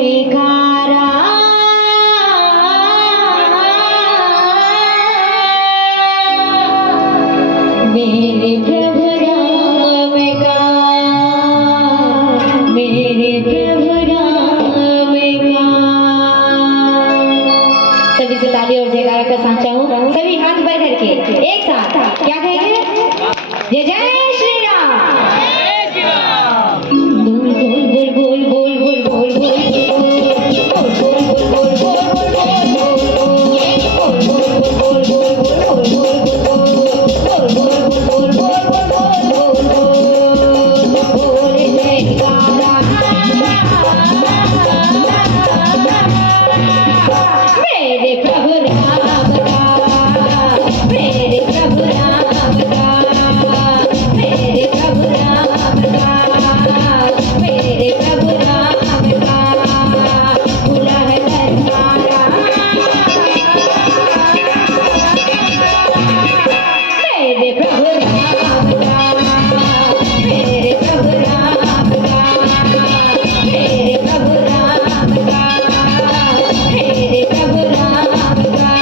जयकारा मेरे प्रभु राम का, मेरे प्रभु राम का। सभी से ताली और जयकारा का साथ चाहूं। सभी हाथ बढ़ करके एक साथ क्या कहेंगे? जय जय श्री राम। बोल बोल बोल बोल बोल बोल मेरे प्रभु राम का, मेरे प्रभु राम का, मेरे प्रभु राम का, मेरे प्रभु राम का खुला है दरबारा। मेरे प्रभु राम का, मेरे प्रभु राम का, मेरे प्रभु राम का, मेरे प्रभु राम का।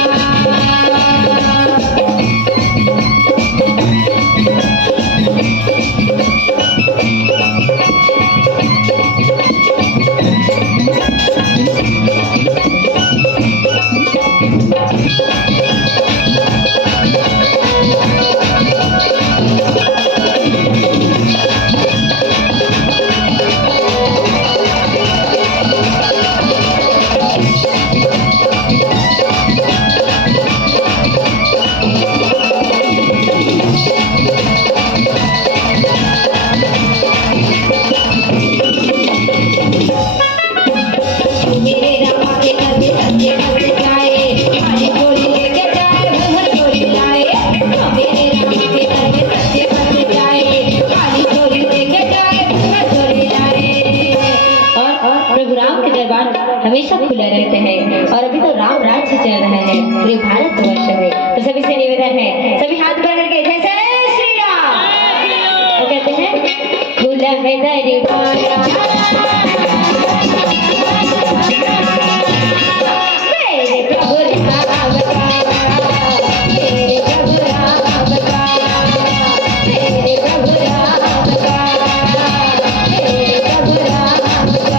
मेरे रामा के घर में सच्चे भक्त जाए, खाली झोली लेके जाए भर झोली लाए। मेरे रामा के घर में सच्चे भक्त जाए, खाली झोली लेके जाए भर झोली लाए। और प्रभु राम के दरबार हमेशा खुले रहते हैं और अभी तो राम राज्य चल रहा है पूरे भारत वर्ष में। तो सभी से निवेदन है, सभी हाथ बढ़ करके जय जय श्री राम। वो कहते हैं खुला है दरबार मेरे प्रभु राम का, मेरे प्रभु राम का, मेरे प्रभु राम का, मेरे प्रभु राम का।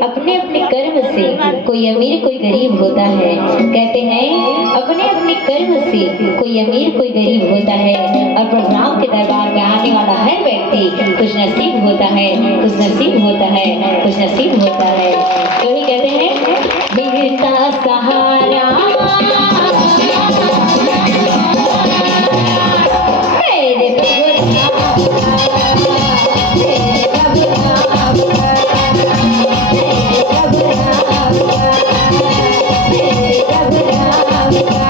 अपने अपने कर्म से कोई अमीर कोई गरीब होता है। कहते हैं अपने अपने कर्म से कोई अमीर कोई गरीब होता है और प्रभु राम के दरबार में आने वाला हर व्यक्ति कुछ नसीब होता है, कुछ नसीब होता है, कुछ नसीब होता है। तो ही कहते हैं मिलता सहारा मेरे प्रभु राम का, मेरे प्रभु राम का, मेरे प्रभु राम का, मेरे प्रभु राम का।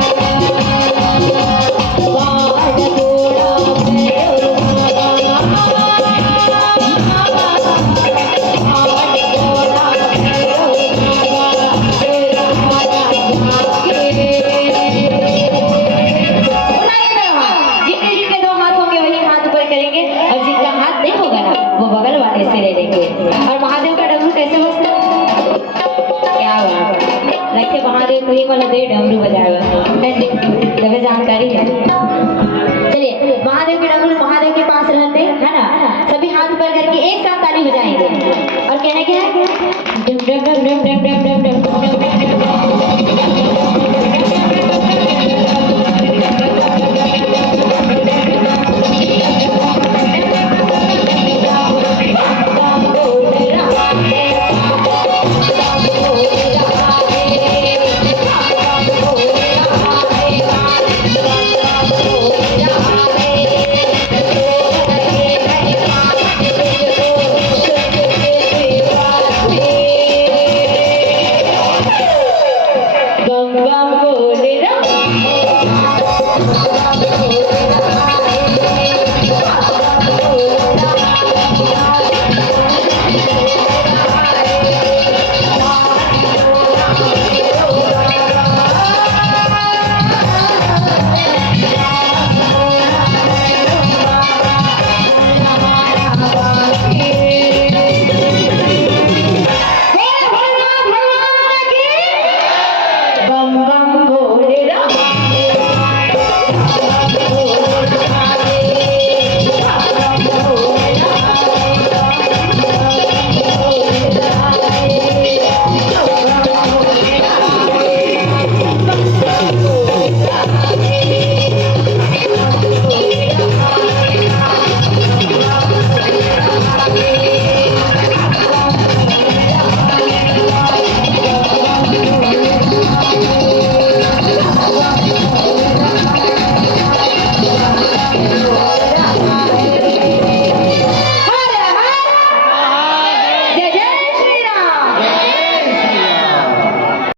वाड़ गोड़ा जिनके दो हाथ होंगे वही हाथ ऊपर करेंगे और जिनका हाथ नहीं होगा ना वो बगल वाले से ले लेंगे। और महादेव का डमरू कैसे बजता है? क्या बात लगते महादेव को ही वाला दे डमरू बजाएगा, तभी जानकारी है। चलिए महादेव के डमरू महादेव के पास रहते है ना, सभी हाथ ऊपर करके एक साथ ताली बजाएंगे और कहने क्या है डम डम डम डम डम डम डम डम।